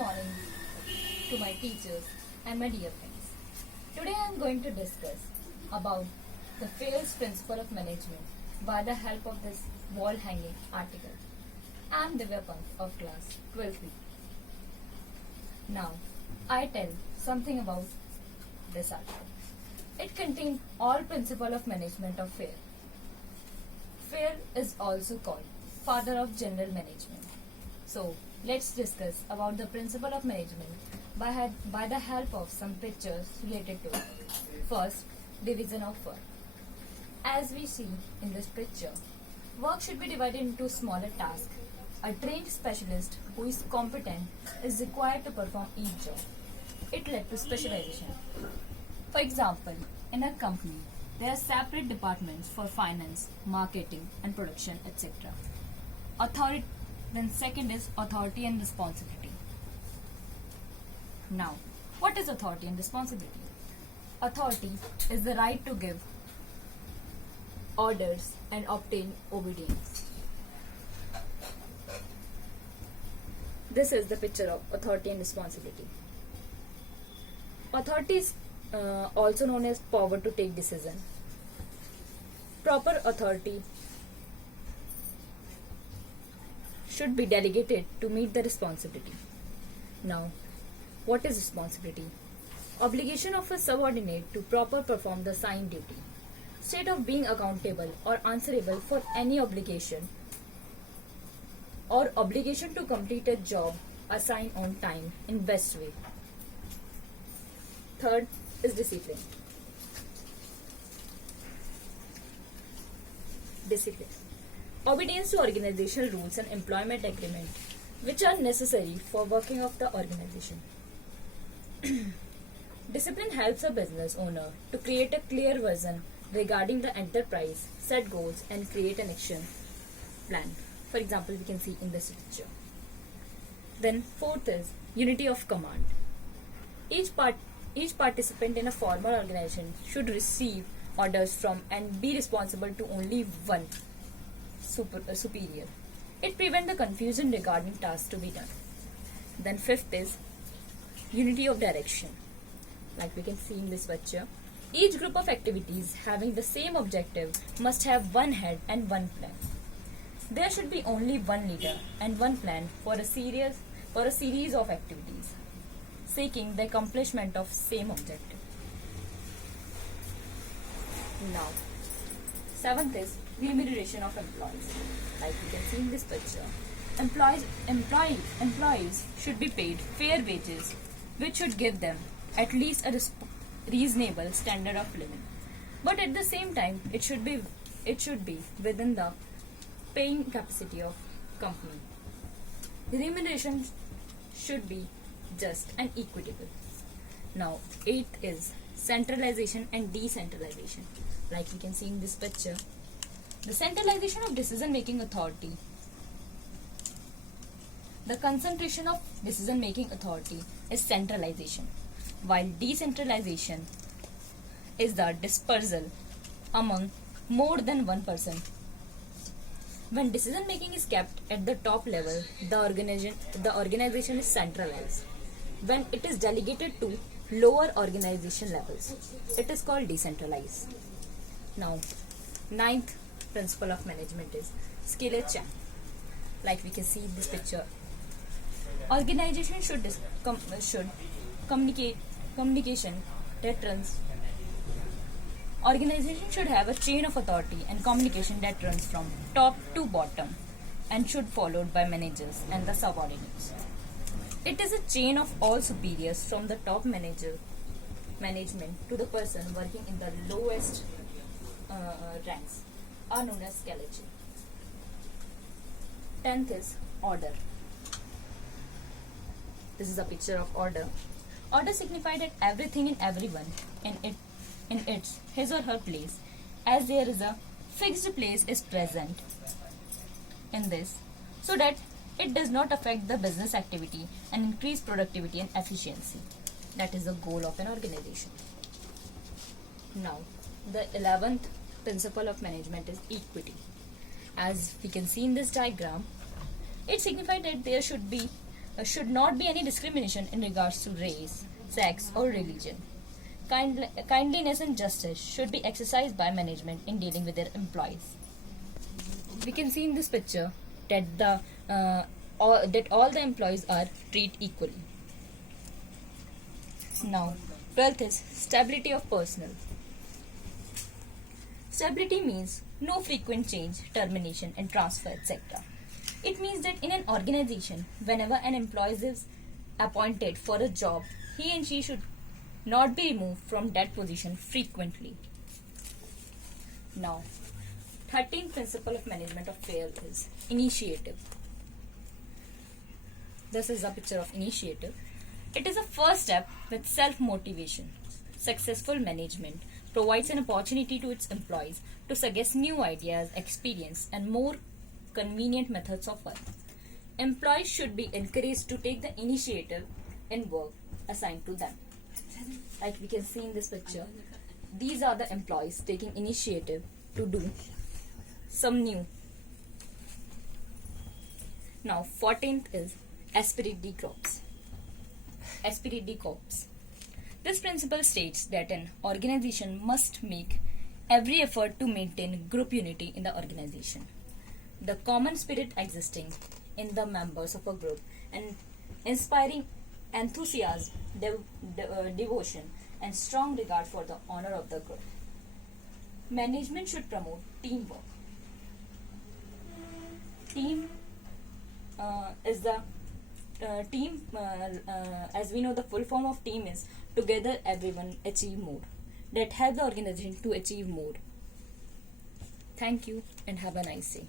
morning to my teachers and my dear friends. Today I am going to discuss about the FAILS principle of management by the help of this wall hanging article. I am Divya of class 12th B. Now I tell something about this article. It contains all principle of management of FAIL. FAIL is also called father of general management. So let's discuss about the principle of management by the help of some pictures related to it. First, division of work. As we see in this picture, work should be divided into smaller tasks. A trained specialist who is competent is required to perform each job. It led to specialization. For example, in a company, there are separate departments for finance, marketing, and production, etc. Then second is authority and responsibility. Now, what is authority and responsibility? Authority is the right to give orders and obtain obedience. This is the picture of authority and responsibility. Authority is also known as power to take decision. Proper authority should be delegated to meet the responsibility. Now, what is responsibility? Obligation of a subordinate to proper perform the assigned duty. State of being accountable or answerable for any obligation or obligation to complete a job assigned on time in best way. Third is discipline. Discipline. Obedience to organizational rules and employment agreement which are necessary for working of the organization. Discipline helps a business owner to create a clear vision regarding the enterprise, set goals and create an action plan. For example, we can see in this picture. Then fourth is unity of command. Each participant in a formal organization should receive orders from and be responsible to only one superior. It prevents the confusion regarding tasks to be done. Then fifth is unity of direction. Like we can see in this picture, each group of activities having the same objective must have one head and one plan. There should be only one leader and one plan for a series of activities seeking the accomplishment of same objective. Now, seventh is remuneration of employees. Like you can see in this picture, employees should be paid fair wages, which should give them at least a reasonable standard of living. But at the same time, it should be within the paying capacity of company. The remuneration should be just and equitable. Now, eighth is centralization and decentralization. Like we can see in this picture, the centralization of decision-making authority. The concentration of decision-making authority is centralization, while decentralization is the dispersal among more than one person. When decision-making is kept at the top level, the organization is centralized. When it is delegated to lower organization levels, it is called decentralized. Now, ninth principle of management is scale chain. Like we can see in this picture, organization should communication that runs. Organization should have a chain of authority and communication that runs from top to bottom and should followed by managers and the subordinates. It is a chain of all superiors from the top management to the person working in the lowest ranks are known as scale chain. 10th is order. This is a picture of order. Order signifies that everything and everyone in his or her place, as there is a fixed place is present in this, so that it does not affect the business activity and increase productivity and efficiency. That is the goal of an organization. Now, the 11th principle of management is equity. As we can see in this diagram, it signifies that there should be should not be any discrimination in regards to race, sex, or religion. Kindliness and justice should be exercised by management in dealing with their employees. We can see in this picture that all the employees are treated equally. Now, 12th is stability of personnel. Stability means no frequent change, termination, and transfer, etc. It means that in an organization, whenever an employee is appointed for a job, he and she should not be removed from that position frequently. Now, 13th principle of management of fail is initiative. This is a picture of initiative. It is a first step with self-motivation. Successful management provides an opportunity to its employees to suggest new ideas, experience, and more convenient methods of work. Employees should be encouraged to take the initiative in work assigned to them. Like we can see in this picture, these are the employees taking initiative to do some new. Now, 14th is esprit de corps. Esprit de corps. This principle states that an organization must make every effort to maintain group unity in the organization. The common spirit existing in the members of a group and inspiring enthusiasm, devotion, and strong regard for the honor of the group. Management should promote teamwork. As we know, the full form of team is together everyone achieve more. That help the organization to achieve more. Thank you and have a nice day.